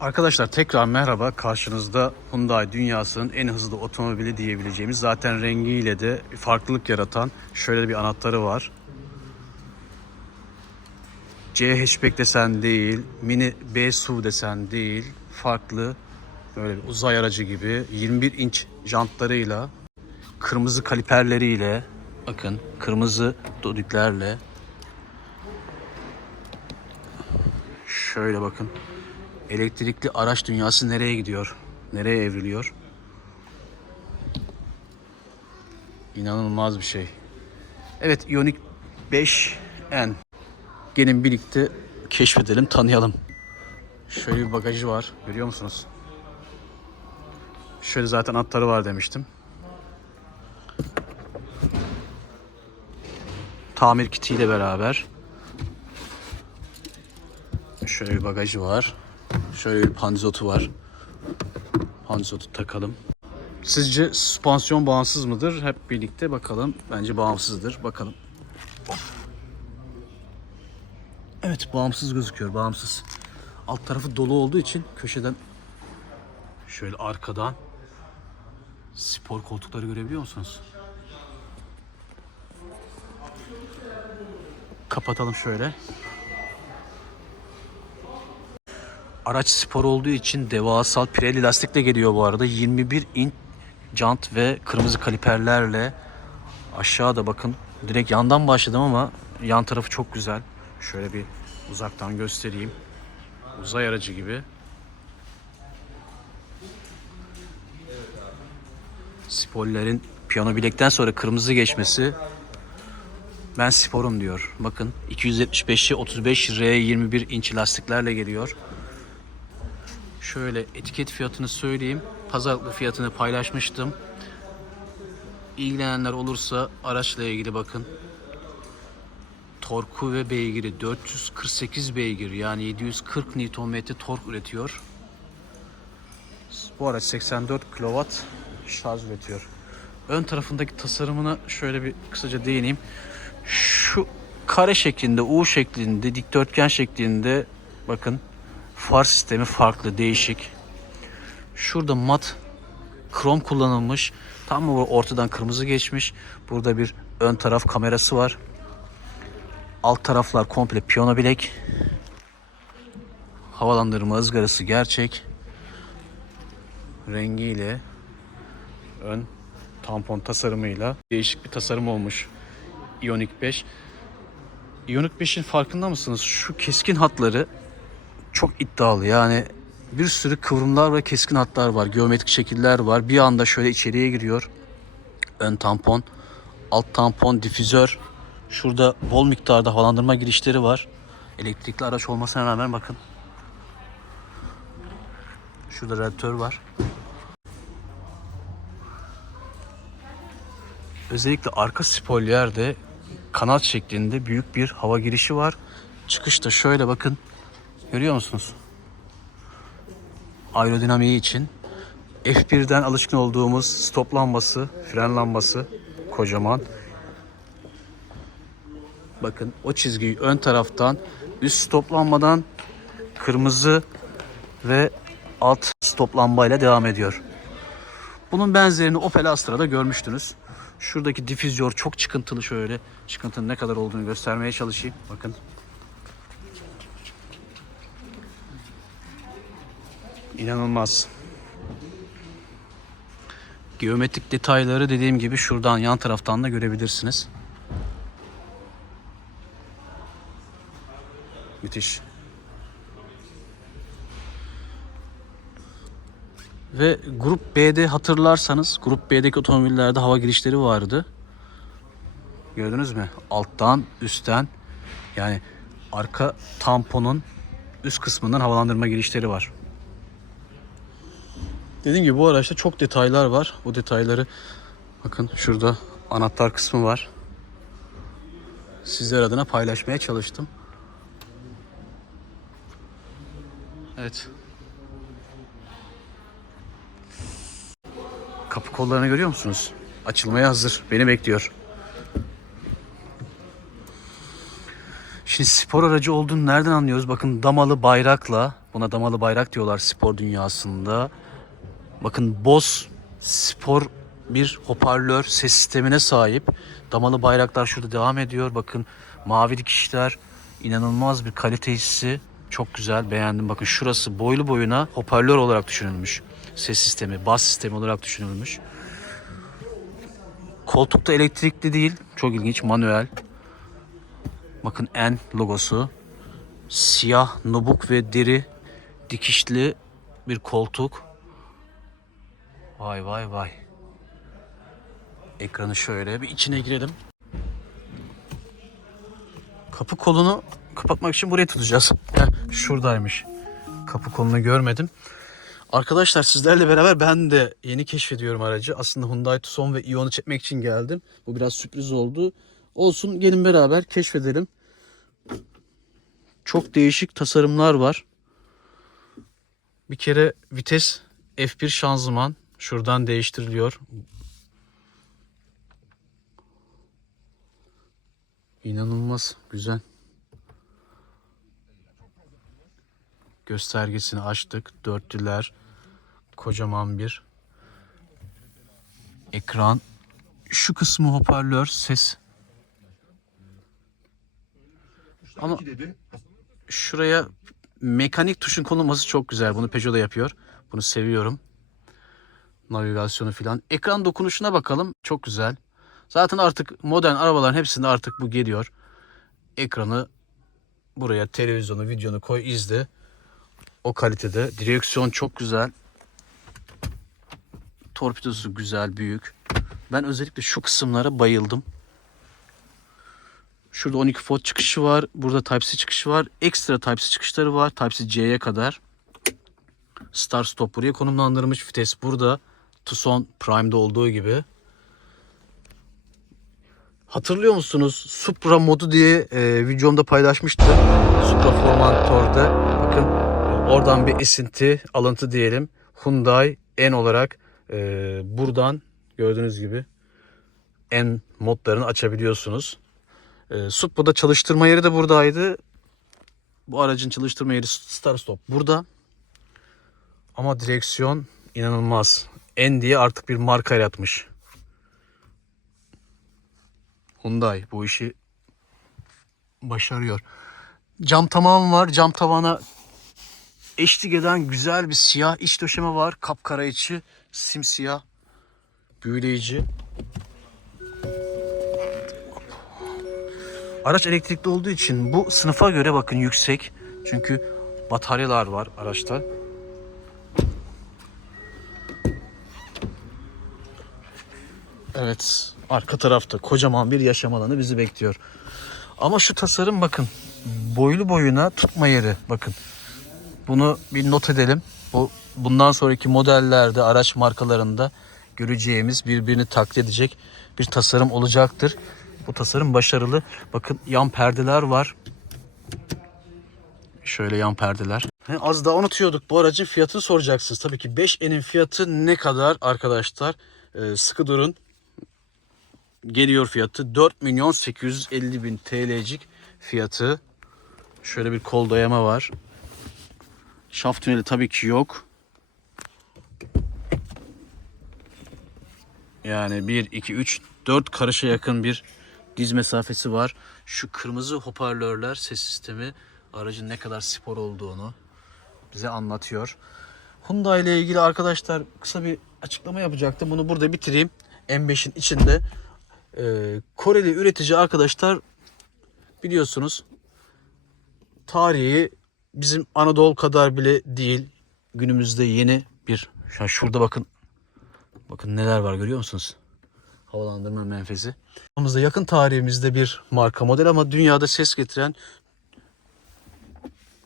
Arkadaşlar tekrar merhaba. Karşınızda Hyundai dünyasının en hızlı otomobili diyebileceğimiz zaten rengiyle de farklılık yaratan şöyle bir anahtarı var. C hatchback desen değil, mini B SUV desen değil, farklı böyle bir uzay aracı gibi 21 inç jantlarıyla, kırmızı kaliperleriyle, bakın kırmızı dodiklerle şöyle bakın elektrikli araç dünyası nereye gidiyor? Nereye evriliyor? İnanılmaz bir şey. Evet Ioniq 5N. Gelin birlikte keşfedelim, tanıyalım. Şöyle bir bagajı var. Görüyor musunuz? Şöyle zaten atları var demiştim. Tamir kitiyle beraber. Şöyle bir bagajı var. Şöyle bir pandizotu var. Pandizotu takalım. Sizce süspansiyon bağımsız mıdır? Hep birlikte bakalım. Bence bağımsızdır. Bakalım. Evet bağımsız gözüküyor. Bağımsız. Alt tarafı dolu olduğu için köşeden şöyle arkadan spor koltukları görebiliyor musunuz? Kapatalım şöyle. Araç spor olduğu için devasal Pirelli lastikle geliyor bu arada. 21 inç jant ve kırmızı kaliperlerle aşağıda bakın. Direkt yandan başladım ama yan tarafı çok güzel. Şöyle bir uzaktan göstereyim. Uzay aracı gibi. Spoiler'in piyano bilekten sonra kırmızı geçmesi ben sporum diyor. Bakın 275'i 35 R 21 inç lastiklerle geliyor. Şöyle etiket fiyatını söyleyeyim. Pazarlıklı fiyatını paylaşmıştım. İlgilenenler olursa araçla ilgili bakın. Torku ve beygiri 448 beygir yani 740 Nm tork üretiyor. Bu araç 84 kW şarj üretiyor. Ön tarafındaki tasarımına şöyle bir kısaca değineyim. Şu kare şeklinde, U şeklinde, dikdörtgen şeklinde bakın far sistemi farklı, değişik. Şurada mat krom kullanılmış. Tam ortadan kırmızı geçmiş. Burada bir ön taraf kamerası var. Alt taraflar komple piyano bilek. Havalandırma ızgarası gerçek. Rengiyle ön tampon tasarımıyla değişik bir tasarım olmuş. Ioniq 5. Ioniq 5'in farkında mısınız? Şu keskin hatları çok iddialı. Yani bir sürü kıvrımlar ve keskin hatlar var. Geometrik şekiller var. Bir anda şöyle içeriye giriyor. Ön tampon, alt tampon, difüzör. Şurada bol miktarda havalandırma girişleri var. Elektrikli araç olmasına rağmen bakın. Şurada radyatör var. Özellikle arka spoilerde kanat şeklinde büyük bir hava girişi var. Çıkışta şöyle bakın. Görüyor musunuz? Aerodinamiği için. F1'den alışkın olduğumuz stop lambası, fren lambası kocaman. Bakın o çizgiyi ön taraftan üst stop lambadan kırmızı ve alt stop lambayla devam ediyor. Bunun benzerini Opel Astra'da görmüştünüz. Şuradaki difüzör çok çıkıntılı şöyle. Çıkıntının ne kadar olduğunu göstermeye çalışayım. Bakın. İnanılmaz. Geometrik detayları dediğim gibi şuradan yan taraftan da görebilirsiniz. Müthiş. Ve Grup B'de hatırlarsanız Grup B'deki otomobillerde hava girişleri vardı. Gördünüz mü? Alttan, üstten yani arka tamponun üst kısmından havalandırma girişleri var. Dediğim gibi bu araçta çok detaylar var. Bu detayları bakın şurada anahtar kısmı var. Sizler adına paylaşmaya çalıştım. Evet. Kapı kollarını görüyor musunuz? Açılmaya hazır. Beni bekliyor. Şimdi spor aracı olduğunu nereden anlıyoruz? Bakın damalı bayrakla Buna damalı bayrak diyorlar spor dünyasında. Bakın Bose spor bir hoparlör ses sistemine sahip. Damalı bayraklar şurada devam ediyor. Bakın mavi dikişler inanılmaz bir kalite hissi. Çok güzel beğendim. Bakın şurası boylu boyuna hoparlör olarak düşünülmüş. Ses sistemi, bas sistemi olarak düşünülmüş. Koltukta elektrikli değil. Çok ilginç. Manuel. Bakın N logosu. Siyah, nubuk ve deri dikişli bir koltuk. Vay vay vay. Ekranı şöyle bir içine girelim. Kapı kolunu kapatmak için buraya tutacağız. Heh, şuradaymış. Kapı kolunu görmedim. Arkadaşlar sizlerle beraber ben de yeni keşfediyorum aracı. Aslında Hyundai Tucson ve Ion'u çekmek için geldim. Bu biraz sürpriz oldu. Olsun gelin beraber keşfedelim. Çok değişik tasarımlar var. Bir kere vites F1 şanzıman şuradan değiştiriliyor. İnanılmaz güzel. Göstergesini açtık. Dörtlüler. Kocaman bir ekran. Şu kısmı hoparlör ses. Ama şuraya mekanik tuşun konulması çok güzel. Bunu Peugeot da yapıyor. Bunu seviyorum. Navigasyonu filan. Ekran dokunuşuna bakalım. Çok güzel. Zaten artık modern arabaların hepsinde artık bu geliyor. Ekranı buraya televizyonu, videonu koy izle. O kalitede. Direksiyon çok güzel. Torpidosu güzel, büyük. Ben özellikle şu kısımlara bayıldım. Şurada 12 volt çıkışı var. Burada Type-C çıkışı var. Ekstra Type-C çıkışları var. Type-C C'ye kadar. Start stop buraya konumlandırılmış. Vites burada. Tucson Prime'de olduğu gibi. Hatırlıyor musunuz? Supra modu diye e, videomda paylaşmıştım. Supra Formentor'da. Bakın oradan bir esinti, alıntı diyelim. Hyundai N olarak e, buradan gördüğünüz gibi N modlarını açabiliyorsunuz. E, Supra'da çalıştırma yeri de buradaydı. Bu aracın çalıştırma yeri start stop burada. Ama direksiyon inanılmaz. N diye artık bir marka yaratmış. Hyundai bu işi başarıyor. Cam tamam var. Cam tavana eşlik eden güzel bir siyah iç döşeme var. Kapkara içi, simsiyah, büyüleyici. Araç elektrikli olduğu için bu sınıfa göre bakın yüksek. Çünkü bataryalar var araçta. Evet, arka tarafta kocaman bir yaşam alanı bizi bekliyor. Ama şu tasarım bakın. Boylu boyuna tutma yeri bakın. Bunu bir not edelim. Bu bundan sonraki modellerde, araç markalarında göreceğimiz birbirini taklit edecek bir tasarım olacaktır. Bu tasarım başarılı. Bakın yan perdeler var. Şöyle yan perdeler. He, az daha unutuyorduk. Bu aracın fiyatını soracaksınız. Tabii ki 5N'in fiyatı ne kadar arkadaşlar? Ee, sıkı durun. Geliyor fiyatı. 4 milyon 850 bin TL'cik fiyatı. Şöyle bir kol dayama var. Şaft tüneli tabii ki yok. Yani 1, 2, 3, 4 karışa yakın bir diz mesafesi var. Şu kırmızı hoparlörler ses sistemi aracın ne kadar spor olduğunu bize anlatıyor. Hyundai ile ilgili arkadaşlar kısa bir açıklama yapacaktım. Bunu burada bitireyim. M5'in içinde Ee, Koreli üretici arkadaşlar biliyorsunuz tarihi bizim Anadolu kadar bile değil. Günümüzde yeni bir an şurada bakın bakın neler var görüyor musunuz? Havalandırma menfezi. Aramızda yakın tarihimizde bir marka model ama dünyada ses getiren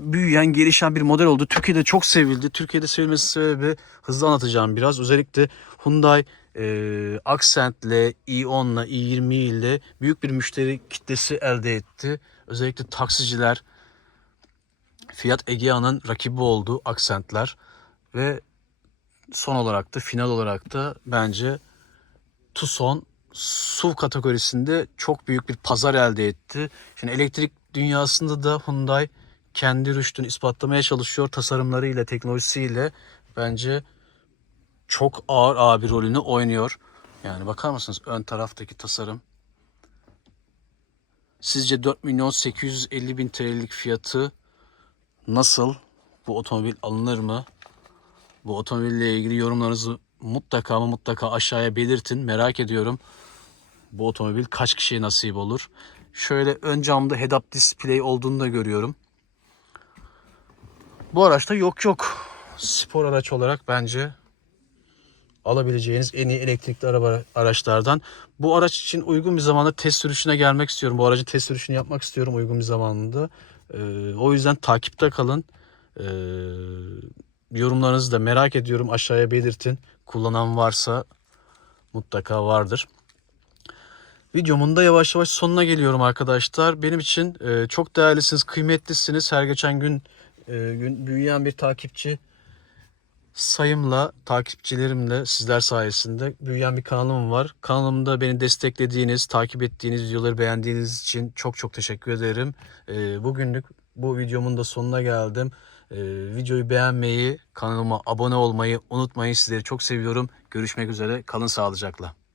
büyüyen, gelişen bir model oldu. Türkiye'de çok sevildi. Türkiye'de sevilmesi sebebi hızlı anlatacağım biraz. Özellikle Hyundai e, Accent'le, i10'la, i20 ile büyük bir müşteri kitlesi elde etti. Özellikle taksiciler Fiat Egea'nın rakibi oldu Accent'ler ve son olarak da final olarak da bence Tucson SUV kategorisinde çok büyük bir pazar elde etti. Şimdi elektrik dünyasında da Hyundai kendi rüştünü ispatlamaya çalışıyor. Tasarımlarıyla, teknolojisiyle bence çok ağır abi rolünü oynuyor. Yani bakar mısınız ön taraftaki tasarım? Sizce 4 milyon 850 bin TL'lik fiyatı nasıl? Bu otomobil alınır mı? Bu otomobille ilgili yorumlarınızı mutlaka ama mutlaka aşağıya belirtin. Merak ediyorum. Bu otomobil kaç kişiye nasip olur? Şöyle ön camda head-up display olduğunu da görüyorum. Bu araçta yok yok. Spor araç olarak bence alabileceğiniz en iyi elektrikli araba araçlardan. Bu araç için uygun bir zamanda test sürüşüne gelmek istiyorum. Bu aracın test sürüşünü yapmak istiyorum uygun bir zamanda. Ee, o yüzden takipte kalın. Ee, yorumlarınızı da merak ediyorum. Aşağıya belirtin. Kullanan varsa mutlaka vardır. Videomun da yavaş yavaş sonuna geliyorum arkadaşlar. Benim için e, çok değerlisiniz, kıymetlisiniz. Her geçen gün e, gün büyüyen bir takipçi sayımla, takipçilerimle sizler sayesinde büyüyen bir kanalım var. Kanalımda beni desteklediğiniz, takip ettiğiniz videoları beğendiğiniz için çok çok teşekkür ederim. E, bugünlük bu videomun da sonuna geldim. E, videoyu beğenmeyi, kanalıma abone olmayı unutmayın. Sizleri çok seviyorum. Görüşmek üzere. Kalın sağlıcakla.